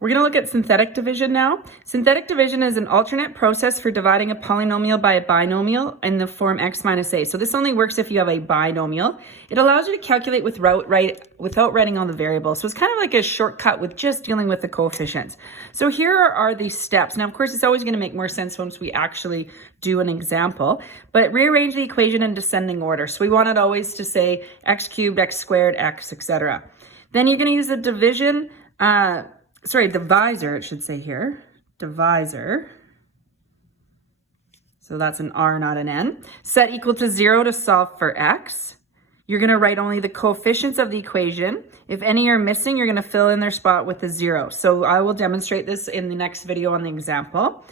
We're going to look at synthetic division now. Synthetic division is an alternate process for dividing a polynomial by a binomial in the form x minus a. So this only works if you have a binomial. It allows you to calculate without writing all the variables. So it's kind of like a shortcut with just dealing with the coefficients. So here are the steps. Now, of course, it's always going to make more sense once we actually do an example, but rearrange the equation in descending order. So we want it always to say x cubed, x squared, x, etc. Then you're going to use the divisor, it should say here, divisor. So that's an R, not an N. Set equal to 0 to solve for x. You're going to write only the coefficients of the equation. If any are missing, you're going to fill in their spot with a 0. So I will demonstrate this in the next video on the example.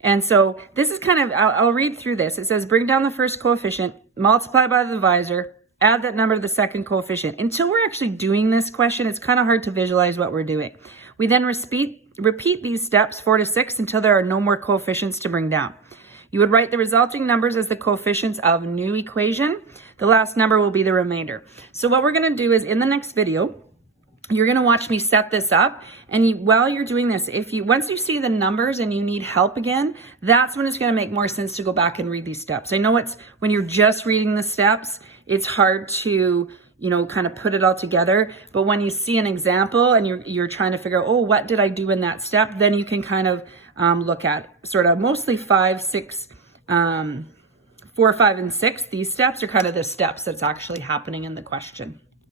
And so this is kind of, I'll read through this. It says, bring down the first coefficient, multiply by the divisor, add that number to the second coefficient. Until we're actually doing this question, it's kind of hard to visualize what we're doing. We then repeat these steps 4 to 6 until there are no more coefficients to bring down. You would write the resulting numbers as the coefficients of new equation. The last number will be the remainder. So what we're going to do is in the next video, you're going to watch me set this up. And while you're doing this, once you see the numbers and you need help again, that's when it's going to make more sense to go back and read these steps. I know when you're just reading the steps, it's hard to kind of put it all together. But when you see an example and you're trying to figure out, oh, what did I do in that step? Then you can kind of look at sort of mostly 5, 6, 4, 5, and 6. These steps are kind of the steps that's actually happening in the question.